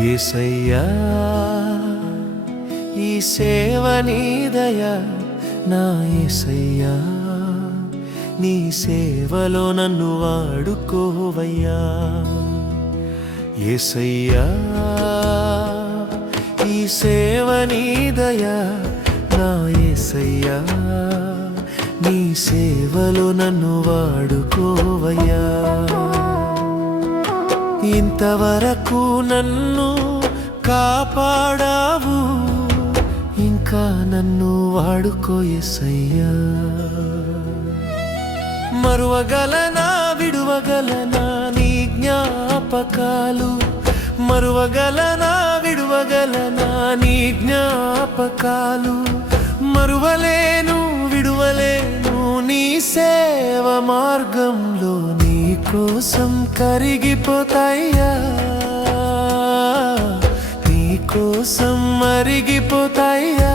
యేసయ్యా ఈ సేవ నీదయా నా యేసయ్యా నీ సేవలో నన్ను వాడుకోవయ్యా యేసయ్యా ఈ సేవ నీదయా నా యేసయ్యా నీ సేవలో నన్ను వాడుకోవయ్యా ఇంతవరకు నన్ను కాపాడావు ఇంకా నన్ను వాడుకో యేసయ్యా మరువగలనా విడువగలనా నీ జ్ఞాపకాలు మరువగలనా విడువగలనా నీ జ్ఞాపకాలు మరువలేను విడువలేను నీ సేవ మార్గంలో నీ కోసం కరిగిపోతాయ్యా నీ కోసం మరిగిపోతాయ్యా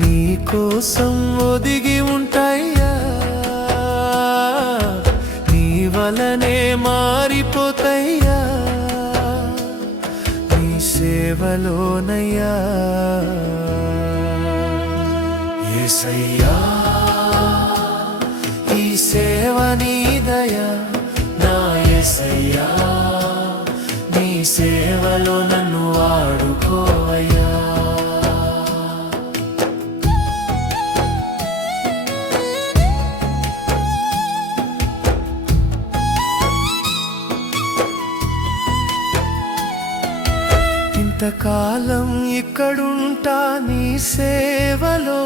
నీ కోసం ఒదిగి ఉంటాయ్యా నీ వలనే మారిపోతాయ్యా నీ సేవలోనయ్యా యేసయ్యా ఈ సేవ నీదయా నా యేసయ్యా నీ సేవలో నన్ను వాడుకోవయ్యా ఇంతకాలం ఇక్కడుంటా నీ సేవలో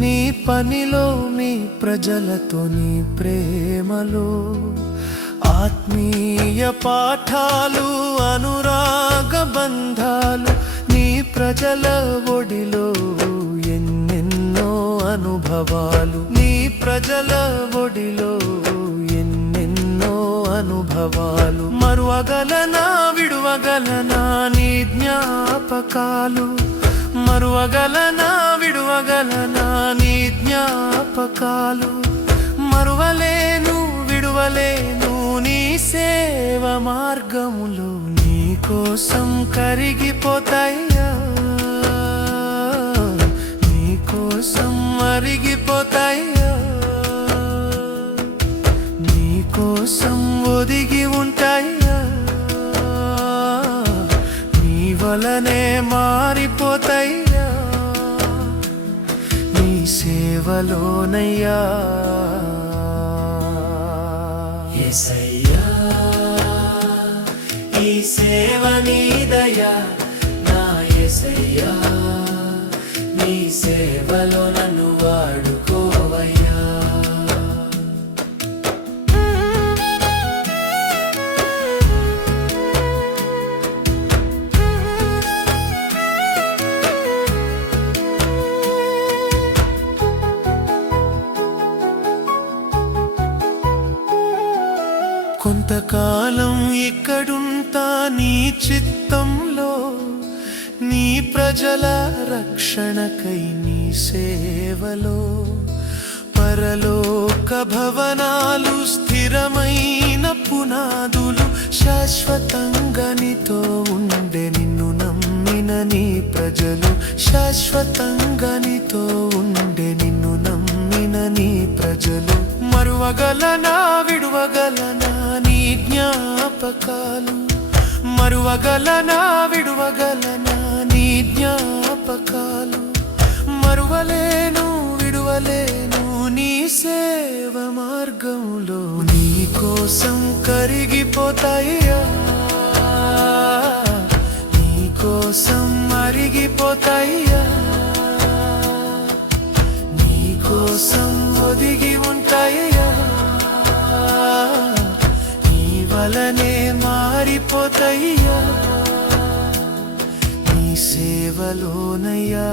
నీ పనిలో నీ ప్రజలతో నీ ప్రేమలో ఆత్మీయ పాఠాలు అనురాగ బంధాలు నీ ప్రజల ఒడిలో ఎన్నెన్నో అనుభవాలు నీ ప్రజల ఒడిలో ఎన్నెన్నో అనుభవాలు మరువగలనా విడువగలనా నీ జ్ఞాపకాలు మరువగలనా విడువగలనా నీ జ్ఞాపకాలు మరువలేను విడువలేను నీ సేవ మార్గములో నీ కోసం కరిగిపోతాయ్యా నీ కోసం మరిగిపోతాయ్యా నీ కోసం ఒదిగి ఉంటాయ్యా నీ వలనే మారిపోతాయ్యా నీ సేవలోనయ్యా యేసయ్యా ఈ సేవ నీదయా నా యేసయ్యా నీ సేవలో నన్ను వాడుకోవయ్యా కొంతకాలం ఇక్కడుంటా నీ చిత్తంలో నీ ప్రజల రక్షణకై నీ సేవలో పరలోక భవనాలు స్థిరమైన పునాదులు శాశ్వతంగా నీతో ఉండే నిన్ను నమ్మిన నీ ప్రజలు శాశ్వతంగా నీతో ఉండే నిన్ను నమ్మిన నీ ప్రజలు మరువగలనా విడువగలనా నీ జ్ఞాపకాలు మరువగలనా విడువగలనా నీ జ్ఞాపకాలు మరువలేను విడువలేను నీ సేవ మార్గంలో నీ కోసం కరిగిపోతాయ్యా నీ కోసం మరిగిపోతాయ్యా నీ కోసం ఒదిగి ఉంటాయ్యా నీ వలనే మారిపోతాయ్యా నీ సేవలోనయ్యా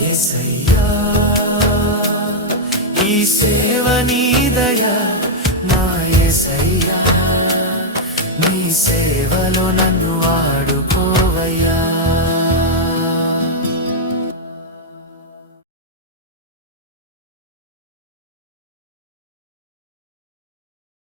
యేసయ్యా ఈ సేవ నీదయా నా యేసయ్యా నీ సేవలో నన్ను